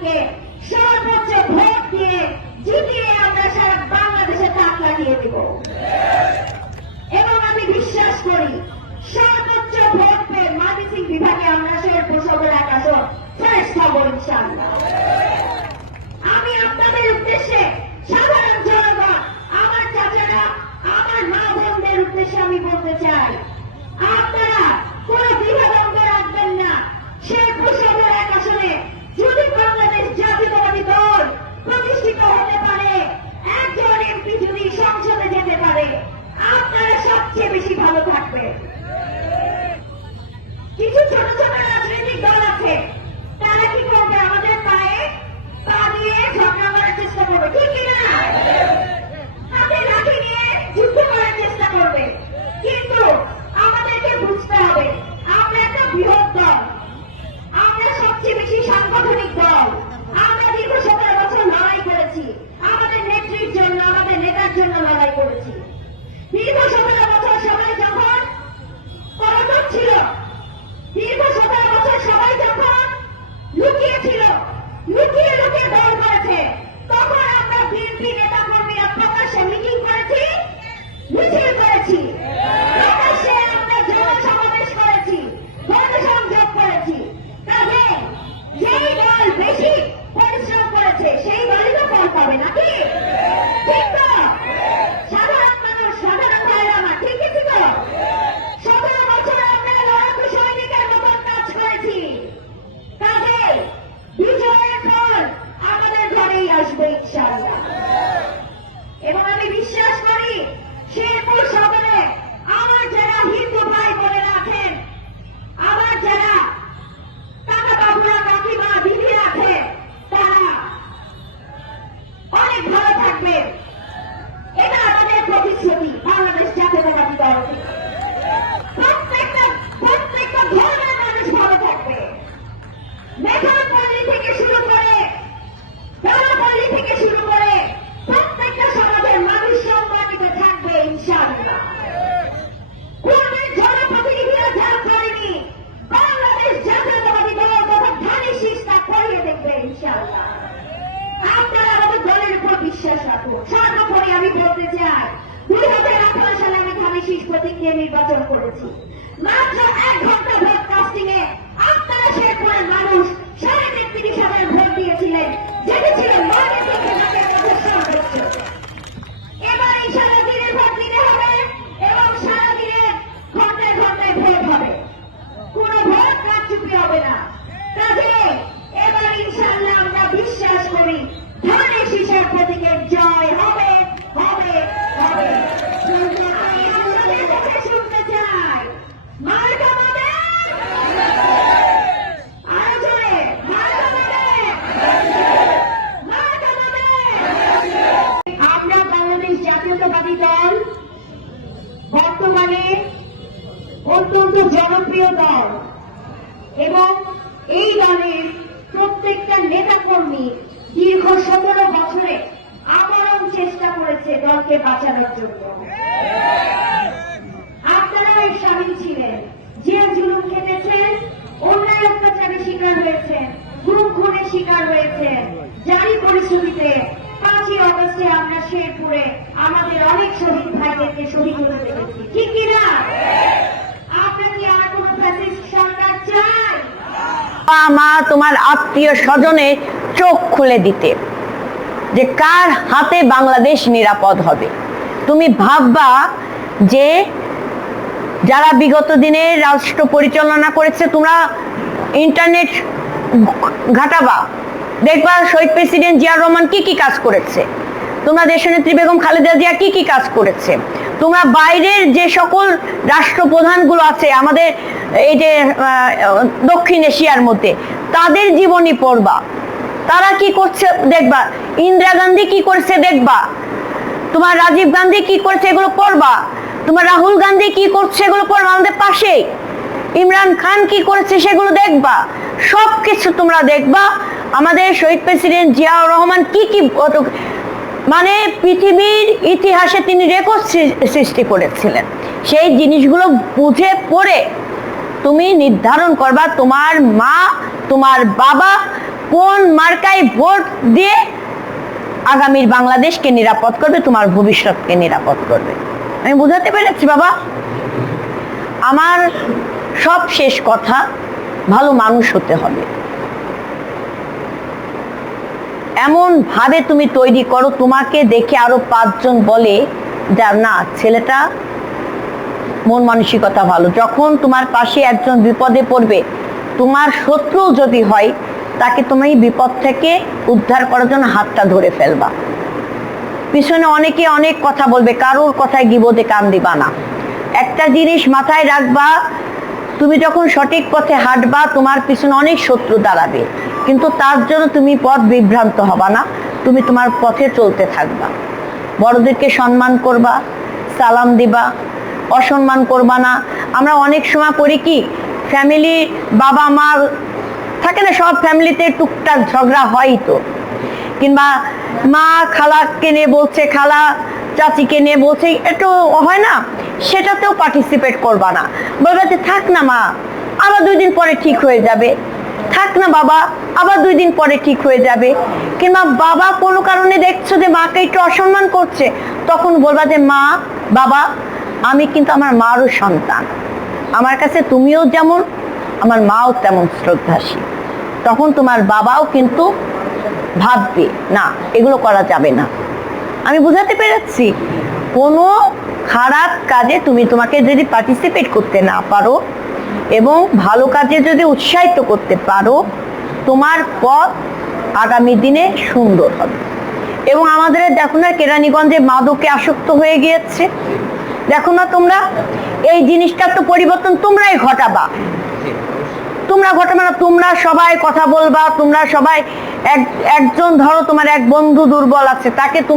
প্রার্থীকে সর্বোচ্চ ভোট দিয়ে জিতিয়ে আমরা সারা বাংলাদেশে তাক লাগিয়ে দেব। এবং আমি বিশ্বাস করি সর্বোচ্চ ভোট পেয়ে মানসিক বিভাগে আমরা শেরপুর সদর আকাশ হব ইনশাআল্লাহ আমি আপনাদের উদ্দেশ্যে সাধারণ জনগণ আমার চাচারা আমার মা বোনদের উদ্দেশ্যে আমি বলতে চাই আপনারা কোন দ্বিধাদ্বন্দ্ব রাখবেন না শেরপুর সদর এক আসনে যদি বাংলাদেশ জাতীয়তাবাদী দল প্রতিষ্ঠিত হতে পারে একজন এমপি যদি সংসদে যেতে পারে আপনারা সবচেয়ে বেশি ভালো থাকবেন কিছু ছোট ছোট রাজনৈতিক দল আছে তারা কি করবে আমাদের পায়ে পা দিয়ে ঝগড়া করার চেষ্টা করবে ঠিক কিনা হাতে লাঠি নিয়ে যুদ্ধ করার চেষ্টা করবে কিন্তু আমাদেরকে বুঝতে হবে আমরা একটা বৃহৎ দল আমরা সবচেয়ে বেশি সাংগঠনিক দল আমরা দীর্ঘ সতেরো বছর লড়াই করেছি আমাদের নেত্রীর জন্য আমাদের নেতার জন্য লড়াই করেছি দীর্ঘ সতেরো বছর সবাই যখন পলাতক ছিল দীর্ঘ সতেরো বছর সবাই যখন লুকিয়ে ছিল লুকিয়ে লুকিয়ে দল করেছে তখন আমরা বিএনপি নেতা কর্মীরা প্রকাশ্যে মিটিং করেছি মিছিল করেছি প্রকাশ্যে আমরা জনসমাবেশ করেছি গণসংযোগ করেছি কাজে যেই দল বেশি পরিশ্রম করেছে সেই দলই তো ফল পাবে নাকি ঠিক তো সাধারণ মানুষ সাধারণ ভাইরা আমার ঠিক আছে তো সতেরো বছর আমরা লড়াকু সৈনিকের মতন কাজ করেছি কাজে বিজয়ের ফল আমাদের ঘরেই আসবে ইনশাআল্লাহ এবং আমি বিশ্বাস করি শেরপুর সদরে আমার যারা হিন্দু ভাই বোনেরা আছেন আমার যারা কাকা বাবুরা কাকিমা দিদি আছে তারা অনেক ভালো থাকবে এটা আমাদের প্রতিশ্রুতি বাংলাদেশ জাতীয়তাবাদী দল থেকে। প্রত্যেকটা প্রত্যেকটা ধর্মের মানুষ ভালো থাকবে মেঘাপল্লী থেকে শুরু করে দানাপল্লী থেকে শুরু করে প্রত্যেকটা সমাজের মানুষ সম্মানিত থাকবে ইনশাআল্লাহ পূর্বের জনপ্রতিনিধিরা যা করেনি বাংলাদেশ জাতীয়তাবাদী দল তথা ধানের শীষ তা করিয়ে দেখবে ইনশাআল্লাহ আপনারা আমাদের দলের উপর বিশ্বাস রাখো। সর্বোপরি আমি বলতে চাই। দুই হাজার আঠারো সালে আমি ধানের শীষ নির্বাচন করেছি। মাত্র এক ঘণ্টা ভোট কাস্টিং এ আপনারা শেরপুরের মানুষ সাড়ে তেত্রিশ হাজার ভোট দিয়েছিলেন। যেটি ছিল নয় থেকে হাজার বছর সর্বোচ্চ এবার এই সারা দিনে ভোট দিতে হবে এবং সারা দিনে ঘন্টায় ঘন্টায় ভোট হবে কোন ভোট কারচুপি হবে না কাজে এবার ইনশাআল্লাহ আমরা বিশ্বাস করি ধানের শীষের জয় হবে হবে হবে। বর্তমানে অত্যন্ত জনপ্রিয় দল। এবং এই দলের প্রত্যেকটা নেতা কর্মী দীর্ঘ সতেরো বছরে আমরণ চেষ্টা করেছে দলকে বাঁচানোর জন্য। আপনারা এর সামিল ছিলেন। যে জুলুম খেটেছেন অন্যায় অত্যাচারের শিকার হয়েছেন গুম খুনের শিকার হয়েছেন জারি পরিস্থিতিতে পাঁচই অগস্টে আমরা শেরপুরে আমাদের অনেক শহীদ ভাইদেরকে শহীদ হতে দেখেছি। ঠিক কিনা আপনার কি আর কোনো সরকার চাই? মা, তোমার আত্মীয় স্বজনে চোখ খুলে দিতে। যে কার হাতে বাংলাদেশ নিরাপদ হবে? তুমি ভাববা যে যারা বিগত দিনে রাষ্ট্র পরিচালনা করেছে, তোমরা ইন্টারনেট ঘাটাবা। দেখবা শহীদ প্রেসিডেন্ট জিয়া রহমান কি কি কাজ করেছে? তোমরা দেশনেত্রী বেগম খালেদা জিয়া কি কি কাজ করেছে? তোমরা বাইরের যে সকল রাষ্ট্রপ্রধানগুলো আছে, আমাদের এই যে দক্ষিণ এশিয়ার মধ্যে, তাদের জীবনী পড়বা। তারা কি করছে দেখবা? ইন্দিরা গান্ধী কি করছে দেখবা? তোমার রাজীব গান্ধী কি করছে এগুলো পড়বা? তোমার রাহুল গান্ধী কি করছে এগুলো পড়বা? আমাদের পাশেই ইমরান খান কি করেছে সেগুলো দেখবা। সব কিছু তোমরা দেখবা। আমাদের শহীদ প্রেসিডেন্ট জিয়াউর রহমান কি কি মানে পৃথিবীর ইতিহাসে তিনি রেকর্ড সৃষ্টি করেছিলেন। সেই জিনিসগুলো বুঝে পড়ে তুমি নির্ধারণ করবা তোমার মা, তোমার বাবা কোন মার্কায় ভোট দিয়ে আগামীর বাংলাদেশকে নিরাপদ করবে, তোমার ভবিষ্যৎকে নিরাপদ করবে? আমি বুঝাতে পেরেছি, বাবা? আমার সব শেষ কথা, ভালো মানুষ হতে হবে। এমন ভাবে তুমি তৈরি করো, তোমাকে দেখে আরও পাঁচজন বলে যা, না, ছেলেটা মন মানসিকতা ভালো। যখন তোমার পাশে একজন বিপদে পড়বে, তোমার শত্রু যদি হয় তাকে তুমি বিপদ থেকে উদ্ধার করার জন্য হাতটা ধরে ফেলবা। পিছনে অনেকে অনেক কথা বলবে, কারোর কথায় গিবোতে কান দিবা না। একটা জিনিস মাথায় রাখবা, তুমি যখন সঠিক পথে হাঁটবা, তোমার পিছনে অনেক শত্রু দাঁড়াবে। কিন্তু তার জন্য তুমি পথ বিভ্রান্ত হবা না, তুমি তোমার পথে চলতে থাকবা। বড়দেরকে সম্মান করবা, সালাম দিবা, অসম্মান করবা না। আমরা অনেক সময় করি কি ফ্যামিলি বাবা মা থাকে না, সব ফ্যামিলিতে টুকটাক ঝগড়া হয় তো। কিংবা মা খালাকে নিয়ে বলছে, খালা চাচিকে নিয়ে বলছে, একটু হয় না, সেটাতেও পার্টিসিপেট করবা না। বলবে যে, থাক না মা, আবার দুই দিন পরে ঠিক হয়ে যাবে। থাক না বাবা, আবার দুই দিন পরে ঠিক হয়ে যাবে। কিংবা বাবা কোনো কারণে দেখছ যে, মাকে একটু অসম্মান করছে, তখন বলবা যে, মা, বাবা, আমি কিন্তু আমার মারও সন্তান। আমার কাছে তুমিও যেমন আমার মাও তেমন শ্রদ্ধাশীল। তখন তোমার বাবাও কিন্তু ভাববে, না, এগুলো করা যাবে না। আমি বুঝাতে পেরেছি, কোনো খারাপ কাজে তুমি তোমাকে যদি পার্টিসিপেট করতে না পারো এবং ভালো কাজে যদি উৎসাহিত করতে পারো, তোমার পথ আগামী দিনে সুন্দর হবে। এবং আমাদের দেখো না, কেরানীগঞ্জে মাদকে আসক্ত হয়ে গিয়েছে। দেখো না তোমরা, এই জিনিসটার তো পরিবর্তন তোমরাই ঘটাবা। তোমরা ঘটনা তোমরা সবাই কথা বলবা, তোমরা সবাই এক একজন ধরো তোমার এক বন্ধু দুর্বল আছে, তাকে